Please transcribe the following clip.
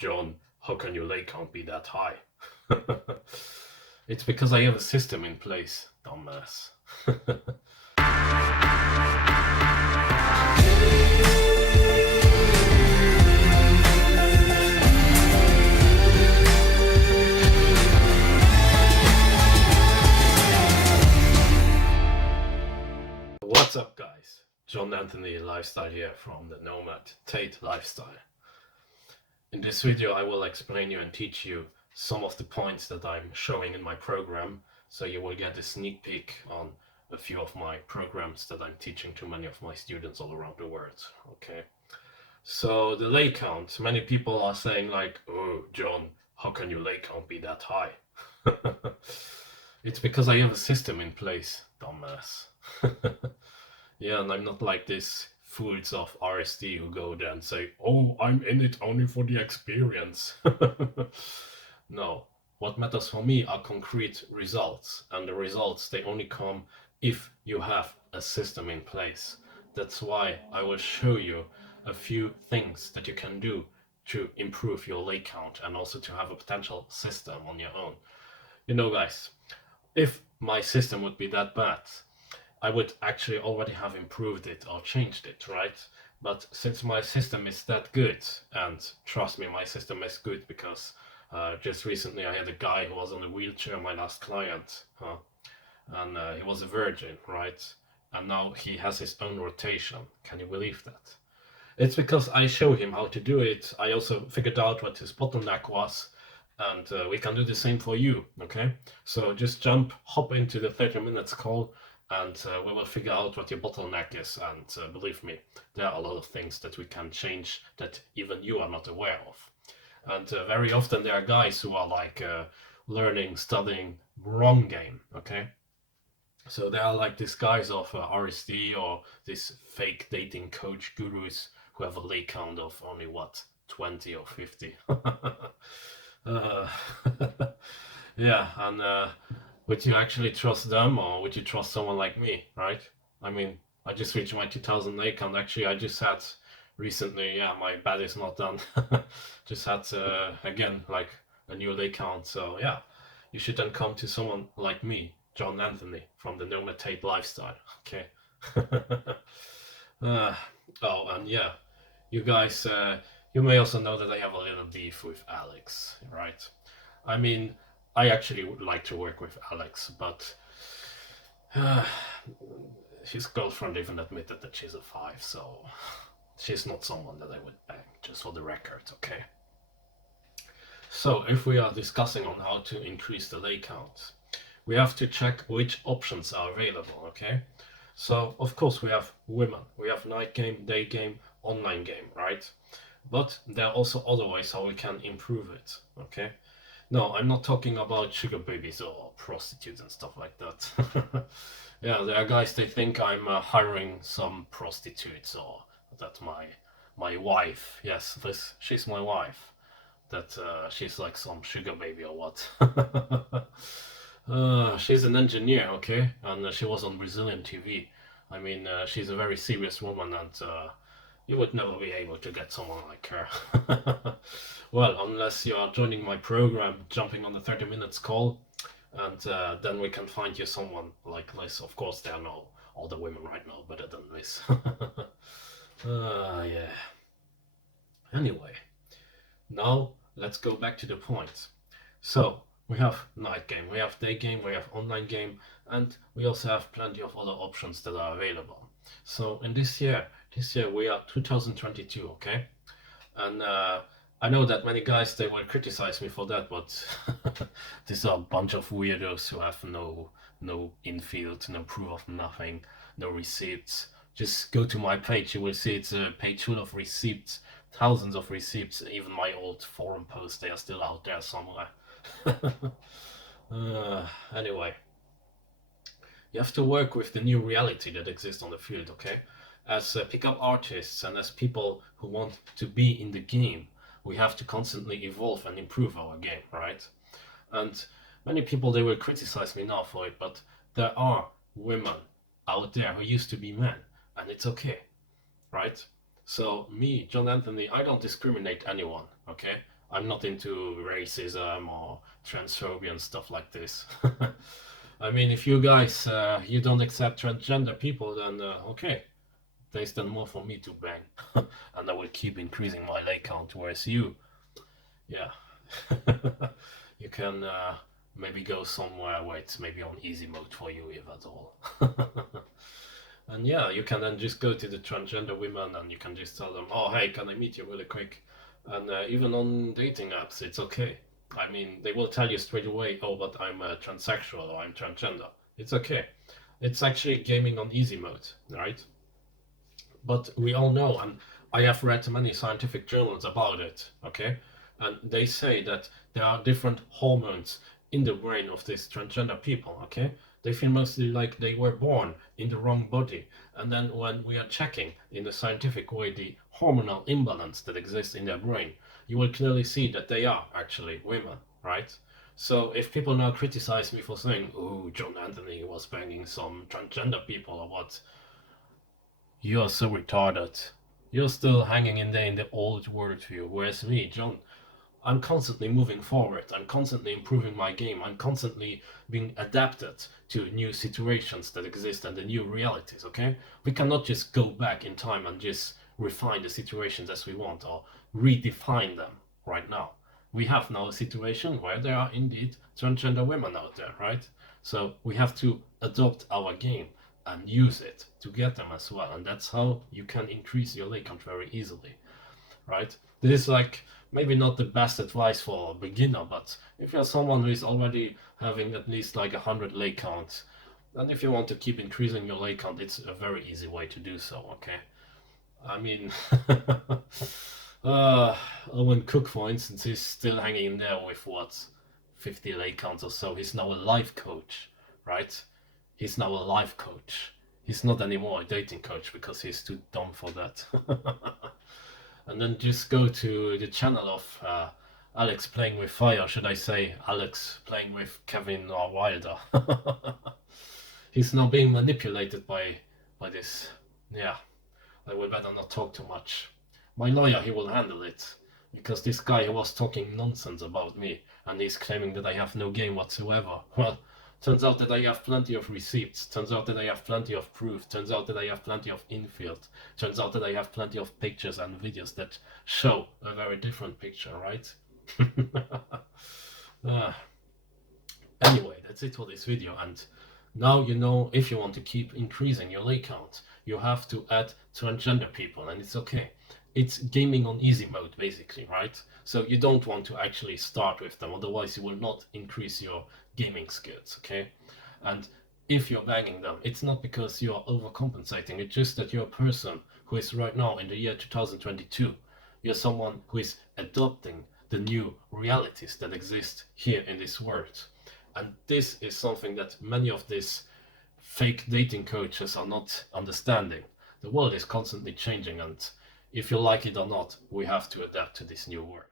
John, how can your leg count be that high? It's because I have a system in place, dumbass. What's up, guys? John Anthony Lifestyle here from the Nomad Tate Lifestyle. In this video I will explain you and teach you some of the points that I'm showing in my program, so you will get a sneak peek on a few of my programs that I'm teaching to many of my students all around the world. Okay, so the leg count, many people are saying like, oh John, how can your leg count be that high? It's because I have a system in place, dumbass. Yeah, and I'm not like this fools of RSD who go there and say, oh, I'm in it only for the experience. No, what matters for me are concrete results, and the results, they only come if you have a system in place. That's why I will show you a few things that you can do to improve your leg count and also to have a potential system on your own. You know, guys, if my system would be that bad, I would actually already have improved it or changed it, right? But since my system is that good, and trust me, my system is good because just recently I had a guy who was on a wheelchair, my last client, and he was a virgin, right? And now he has his own rotation. Can you believe that? It's because I show him how to do it. I also figured out what his bottleneck was, and we can do the same for you, okay? So just hop into the 30 minutes call, and we will figure out what your bottleneck is. And believe me, there are a lot of things that we can change that even you are not aware of. And very often there are guys who are like learning, studying wrong game, okay? So there are like these guys of RSD or these fake dating coach gurus who have a leg count of only what, 20 or 50. Yeah, and would you actually trust them, or would you trust someone like me, right? I mean, I just reached my 2000 leg count. Actually, I just had recently, yeah, my bed is not done. Just had again like a new leg count. So yeah, you should then come to someone like me, John Anthony from the Nomad Tate Lifestyle. Okay. Oh, and yeah, you guys, you may also know that I have a little beef with Alex, right? I mean, I actually would like to work with Alex, but his girlfriend even admitted that she's a 5, so she's not someone that I would bang, just for the record, okay? So if we are discussing on how to increase the leg count, we have to check which options are available, okay? So of course we have women, we have night game, day game, online game, right? But there are also other ways how we can improve it, okay? No, I'm not talking about sugar babies or prostitutes and stuff like that. Yeah, there are guys, they think I'm hiring some prostitutes, or that my wife, yes, she's my wife, that she's like some sugar baby or what. She's an engineer, okay, and she was on Brazilian TV. I mean, she's a very serious woman, and you would never be able to get someone like her. Well, unless you are joining my program, jumping on the 30 minutes call, and then we can find you someone like this. Of course, there are no other women right now better than this. Yeah. Anyway, now let's go back to the point. So, we have night game, we have day game, we have online game, and we also have plenty of other options that are available. So in this year we are 2022, okay? And I know that many guys, they will criticize me for that, but these are a bunch of weirdos who have no infield, no proof of nothing, no receipts. Just go to my page, you will see it's a page full of receipts, thousands of receipts. Even my old forum posts, they are still out there somewhere. Anyway, you have to work with the new reality that exists on the field, okay? As pickup artists and as people who want to be in the game, we have to constantly evolve and improve our game, right? And many people, they will criticize me now for it, but there are women out there who used to be men, and it's okay, right? So me, John Anthony, I don't discriminate anyone, okay? I'm not into racism or transphobia and stuff like this. I mean, if you guys you don't accept transgender people, then okay, there's then more for me to bang, and I will keep increasing my leg count. Whereas you, yeah, you can maybe go somewhere where it's maybe on easy mode for you, if at all. And yeah, you can then just go to the transgender women and you can just tell them, oh, hey, can I meet you really quick? And even on dating apps, it's okay. I mean, they will tell you straight away, oh, but I'm transsexual or I'm transgender. It's okay. It's actually gaming on easy mode, right? But we all know, and I have read many scientific journals about it, okay? And they say that there are different hormones in the brain of these transgender people, okay? They feel mostly like they were born in the wrong body. And then when we are checking in the scientific way the hormonal imbalance that exists in their brain, you will clearly see that they are actually women, right? So if people now criticize me for saying, oh, John Anthony was banging some transgender people or what, you are so retarded. You're still hanging in there in the old worldview, whereas me, John, I'm constantly moving forward. I'm constantly improving my game. I'm constantly being adapted to new situations that exist and the new realities, okay? We cannot just go back in time and just refine the situations as we want or redefine them right now. We have now a situation where there are indeed transgender women out there, right? So we have to adopt our game and use it to get them as well. And that's how you can increase your leg count very easily, right? This is like maybe not the best advice for a beginner, but if you're someone who is already having at least like 100 leg counts, and if you want to keep increasing your leg count, it's a very easy way to do so, okay? I mean, Owen Cook, for instance, is still hanging in there with what, 50 leg counts or so. He's now a life coach, right? He's now a life coach. He's not anymore a dating coach because he's too dumb for that. And then just go to the channel of Alex playing with fire, should I say Alex playing with Kevin or Wilder. He's now being manipulated by this. Yeah, I would better not talk too much. My lawyer, he will handle it, because this guy was talking nonsense about me and he's claiming that I have no game whatsoever. Well, turns out that I have plenty of receipts, turns out that I have plenty of proof, turns out that I have plenty of infield, turns out that I have plenty of pictures and videos that show a very different picture, right? uh, anyway, that's it for this video, and now you know if you want to keep increasing your leg count, you have to add transgender people, and it's okay. It's gaming on easy mode, basically, right? So you don't want to actually start with them, otherwise you will not increase your gaming skills, okay? And if you're banging them, it's not because you're overcompensating, it's just that you're a person who is right now in the year 2022. You're someone who is adopting the new realities that exist here in this world. And this is something that many of these fake dating coaches are not understanding. The world is constantly changing, and if you like it or not, we have to adapt to this new world.